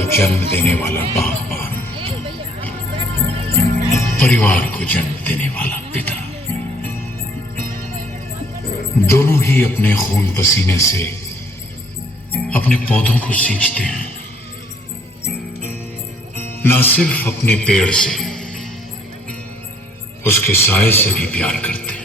को जन्म देने वाला बागबान, परिवार को जन्म देने वाला पिता, दोनों ही अपने खून पसीने से अपने पौधों को सींचते हैं। ना सिर्फ अपने पेड़ से, उसके साए से भी प्यार करते हैं।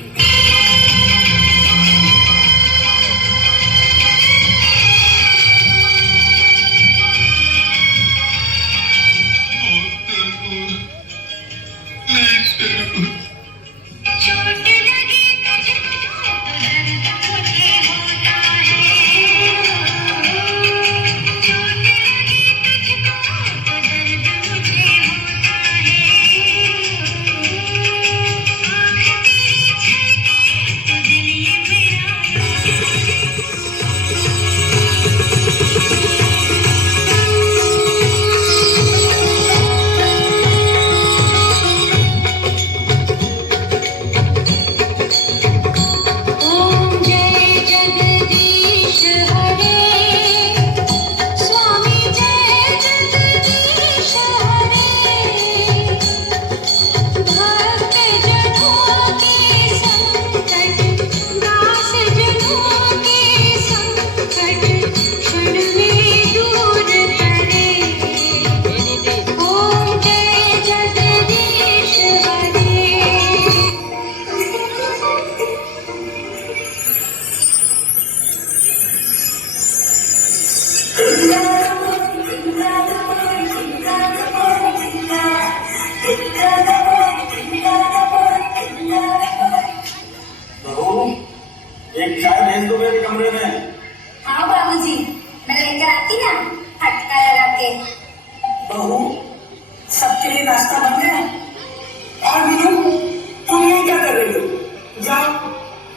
एक चाय भेज दो मेरे कमरे में। हाँ बाबूजी, मैं लेकर आती ना फटका लगा के। बहू, सबके लिए नाश्ता बन गया? और मीनू, तुम ये क्या कर रही हो? जाओ,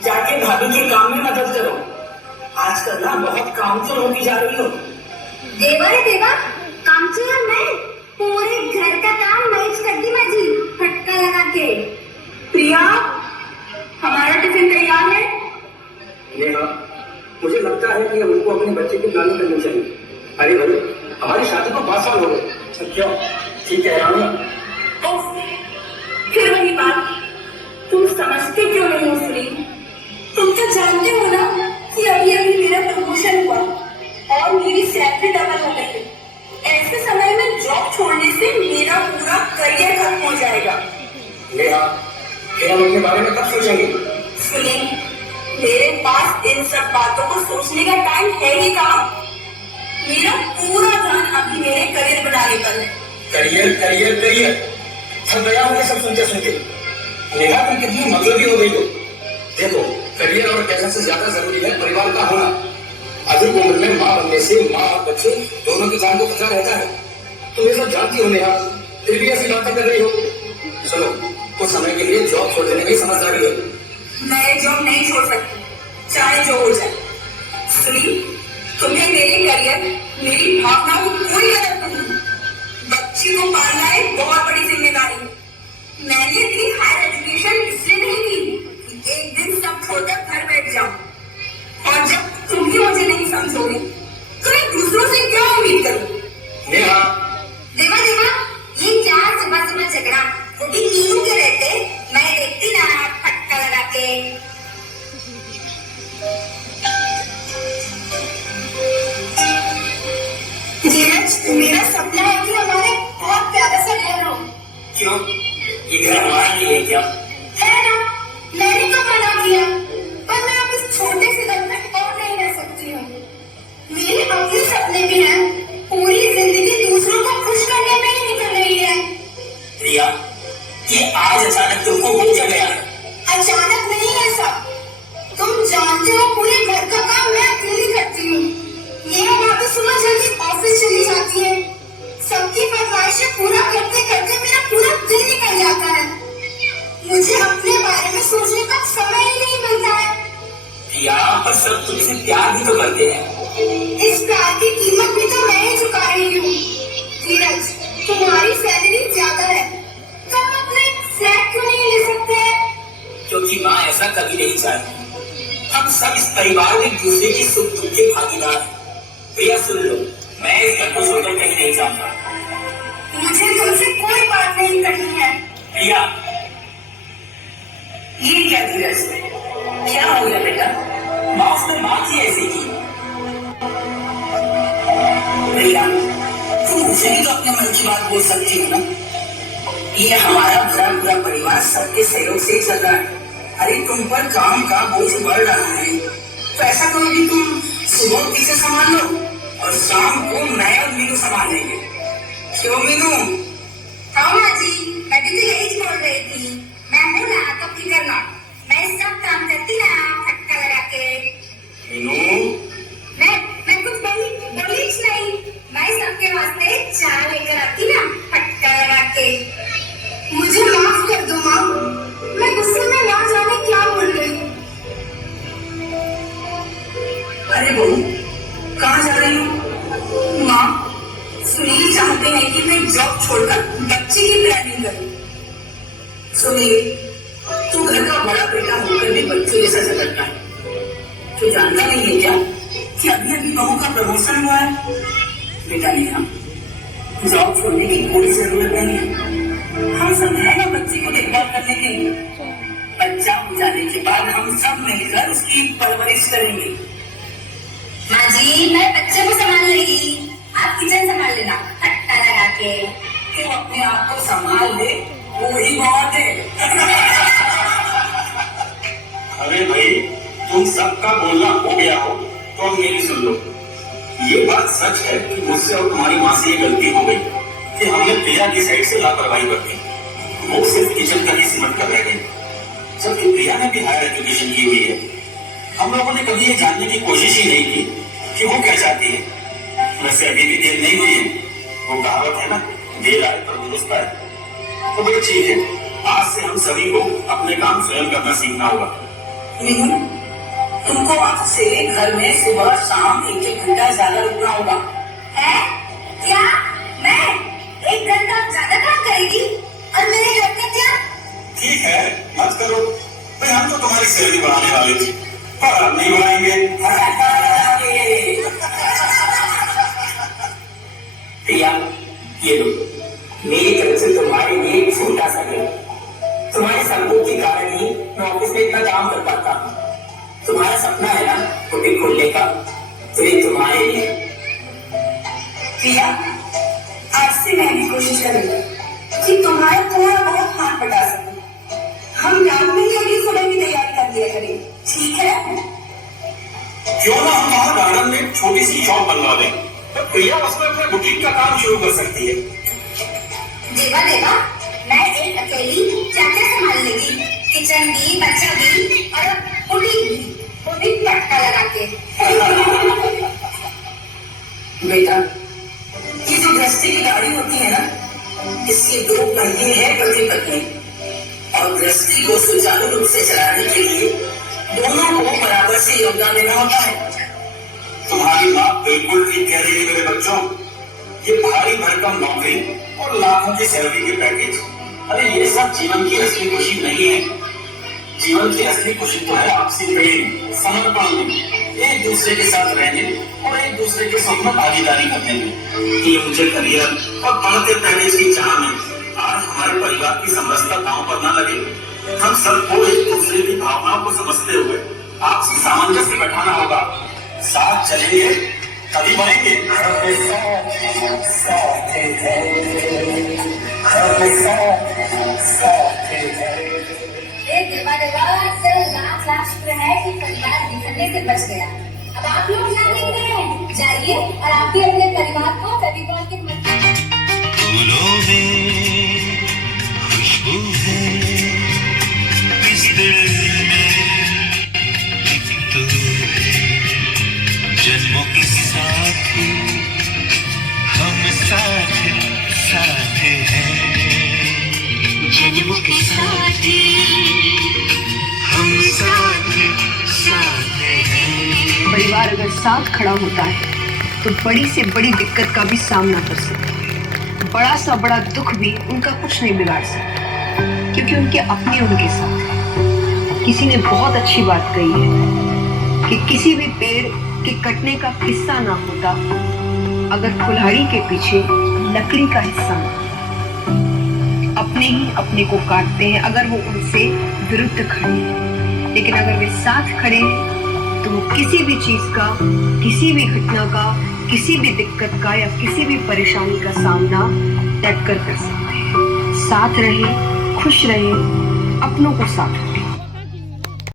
जाके भाभी के काम में मदद करो। आजकल ना बहुत कामचोर होती जा रही हो। देवा रे देवा, कामचोर मैं? पूरे घर का काम मैं कर दी माजी, फटका लगा के। प्रिया, हमारा टिफिन तैयार है। नेहा, मुझे लगता है कि हमको अपने बच्चे की प्लानिंग करनी चाहिए। अरे भाई, हमारी शादी को 5 साल हो गए। क्यों? ठीक है रानी। फिर वही बात, तुम समझते क्यों नहीं हो सुनील? तुम तो जानते हो ना कि अभी अभी मेरा प्रमोशन हुआ और मेरी सैलरी डबल हो गई। ऐसे समय में जॉब छोड़ने से मेरा पूरा करियर खत्म हो जाएगा। नेहा, फिर हम अपने बारे में कब सोचेंगे? सुनील, मेरे पास इन सब बातों को सोचने का टाइम है ही कहाँ। मेरा पूरा ध्यान अभी मेरे करियर बनाने पर है। करियर करियर करियर, थक गया हूँ ये सब सुनते सुनते। नेहा, तुम कितनी मतलबी हो गई हो। देखो, करियर और पैसा से ज्यादा जरूरी है परिवार का होना। अधिक उम्र में माँ बनने से माँ और बच्चे दोनों की जान को खतरा रहता है। तुम ये सब जानती हो नेहा, फिर भी ऐसी बातें कर रही हो। चलो, कुछ समय के लिए जॉब छोड़ देने की समझदारी है। मैं जॉब नहीं छोड़ सकती, चाहे जो हो जाए। सुनील, तुम्हें मेरे करियर, मेरी भावना को पूरी कदर दूंगी। बच्ची को पालना एक बहुत बड़ी जिम्मेदारी है। मैंने इतनी हायर एजुकेशन इसलिए नहीं की कि एक दिन सब छोड़कर घर बैठ जाऊं। और जब तुम भी मुझे नहीं समझोगे तो मैं दूसरों से क्या उम्मीद करूं? नेहा, देवा देवा, ये क्या सुबह सुबह झगड़ा? वो भी नीनू के रहते, मैं देखती ना फटका लगा के। मेरा सपना है कि हमारे बहुत प्यारा सा घर हो। क्यों? ये घर हमारा नहीं है क्या? है ना, मैंने तो मना किया, पर मैं अब इस छोटे से घर में और नहीं रह सकती हूँ। मेरे अपने सपने भी हैं, पूरी जिंदगी दूसरों को खुश करने में ही निकल रही है। प्रिया, ये आज अचानक तुमको हो क्या गया? अचानक नहीं है सब, तुम जानते हो पूरे घर का काम मैं अकेली करती हूँ। मेरा भाभी सुबह जल्दी ऑफिस चली जाती है, सबकी फरमाइशें पूरा करते करते मेरा पूरा दिन निकल जाता है। मुझे अपने बारे में सोचने का समय ही नहीं मिलता है। प्रिया, पर सब तुमसे प्यार भी तो करते हैं। इस प्यार की कीमत भी तो मैं ही चुका रही हूँ। धीरज, तुम्हारी सैलरी ज्यादा है, तो हम अपना एक फ्लैट क्यों नहीं ले सकते हैं? क्योंकि माँ ऐसा कभी नहीं चाहती। हम सब इस परिवार में एक दूसरे की सुख दुख के भागीदार हैं। प्रिया सुन लो, मैं इस घर को छोड़कर कहीं नहीं जाऊंगा। मुझे तुमसे कोई बात नहीं करनी है। प्रिया, ये क्या धीरज, क्या हो गया बेटा? माँ उसने बात ही ऐसी की। भैया, तुम मुझे भी तो अपने मन की बात बोल सकती हो ना। ये हमारा भरा पूरा परिवार सबके सहयोग से चल रहा है। अरे तुम पर काम का बोझ बढ़ रहा है, तो ऐसा करो कि तुम सुबह पीछे संभाल लो और शाम को मैं और मीनू संभाल लेंगे। क्यों मीनू? हाँ माँ जी, मैं भी तो यही बोल रही थी। मैं हूँ ना, तो फिक्र ना, मैं सब काम करती ना फटका लगा के। मीनू, मैं कुछ बोली नहीं। मैं सबके वास्ते चाय लेकर आती ना फटका लगा के। मुझे माफ कर दो माँ, मैं गुस्से में ना जाने क्या बोल गई। अरे बहू, कहाँ जा रही हो? माँ, सुनील चाहते हैं कि मैं जॉब छोड़कर बच्चे की प्लानिंग करूं। सुनील, तू घर का बड़ा बेटा होकर भी बच्चों जैसा झगड़ता है। तू जानता नहीं है क्या कि अभी अभी बहू का प्रमोशन हुआ है? बेटा नेहा, जॉब छोड़ने की कोई जरूरत नहीं है। हम सब है ना बच्चे को देखभाल करने के लिए। बच्चा हो जाने के बाद हम सब मिलकर उसकी परवरिश करेंगे। माँ जी, मैं बच्चे को संभाल लेगी, आप किचन संभाल लेना फटका लगा के। क्यों अपने आप को संभाल ले, वो ही बहुत है। अरे भाई, तुम सबका बोलना हो गया हो तो अब मेरी सुन लो। ये बात सच है कि मुझसे और तुम्हारी माँ से ये गलती हो गई कि हमने प्रिया की साइड से लापरवाही कर दी। वो सिर्फ किचन तक ही सिमट कर रह गई, जबकि प्रिया ने भी हायर एजुकेशन की हुई है। हम लोगों ने कभी ये जानने की कोशिश ही नहीं की कि वो क्या चाहती है। वैसे अभी भी देर नहीं हुई है, वो कहावत है ना, देर आए पर दुरुस्त आए। तो बड़ी ठीक है, आज से हम सभी को अपने काम स्वयं करना सीखना होगा। मीनू, तुमको आज से घर में सुबह शाम 1-1 घंटा ज्यादा रुकना होगा। है क्या? मैं 1 घंटा ज्यादा काम करेगी और मेरे घर का क्या? ठीक है, मत करो भाई, हम तो तुम्हारी सैलरी बढ़ाने वाले थे, पर अब नहीं बढ़ाएंगे। प्रिया, ये लो, मेरी तरफ से तुम्हारे लिए एक छोटा सा गिफ्ट। तुम्हारे सपोर्ट के कारण ही मैं ऑफिस में इतना काम कर पाता हूँ। तुम्हारा सपना है ना बुटीक खोलने का, तो ये तुम्हारे लिए। प्रिया, आज से मैं भी कोशिश करूंगी कि तुम्हारा थोड़ा बहुत हाथ बटा सकूं। हम रात में ही अगली सुबह की तैयारी कर दिया करेंगे, ठीक है? क्यों ना हम वहाँ गार्डन में छोटी सी शॉप बनवा दें, तो प्रिया उसमें अपने बुटीक का काम शुरू कर सकती है। देवा देवा, मैं एक अकेली क्या क्या संभाल लेगी, किचन भी, बच्चा भी और बुटीक भी, वो भी फटका लगा के। बेटा, ये जो गृहस्थी की गाड़ी होती है ना, इसके 2 पहिए हैं पति पत्नी, और गृहस्थी को सुचारू रूप से चलाने के लिए दोनों को बराबर से योगदान देना होता है। तुम्हारी माँ बिल्कुल ठीक कह रही है मेरे बच्चों। ये भारी भरकम नौकरी और लाखों की सैलरी के पैकेज, अरे ये सब जीवन की असली खुशी नहीं है। जीवन की असली खुशी तो है आपसी प्रेम, समर्पण में, एक दूसरे के साथ रहने और एक दूसरे के सुख में भागीदारी करने में। ये मुझे करियर और बढ़ते पैकेज की चाह में आज हमारे परिवार की समरसता दांव पर न लगे। हम सबको एक दूसरे की भावनाओं को समझते हुए आपसी सामंजस्य बैठाना होगा। साथ चलेंगे तभी बढ़ेंगे। देवा देवा, सिर्फ लाख शुक्र है कि परिवार बिखरने से बच गया। अब आप लोग क्या देख रहे हैं? जाइए और आप भी अपने परिवार को फेविकॉल के फूलों में खुशबू है, इस दिल में एक तू है, जन्मों के साथ हम साथ साथ हैं, जन्मों के साथ हम साथ साथ हैं। परिवार अगर साथ खड़ा होता है तो बड़ी से बड़ी दिक्कत का भी सामना कर सकता है। बड़ा सा बड़ा दुख भी उनका कुछ नहीं बिगाड़ सकता, क्योंकि उनके अपने उनके साथ। किसी ने बहुत अच्छी बात कही है कि किसी भी पेड़ के कटने का किस्सा ना होता अगर कुल्हाड़ी के पीछे लकड़ी का हिस्सा अपने ही अपने को काटते हैं अगर वो उनसे विरुद्ध खड़े हैं, लेकिन अगर वे साथ खड़े हैं तो वो किसी भी चीज का, किसी भी घटना का, किसी भी दिक्कत का या किसी भी परेशानी का सामना डट कर सकते हैं। साथ रहे, खुश रहे, अपनों को साथ रखें।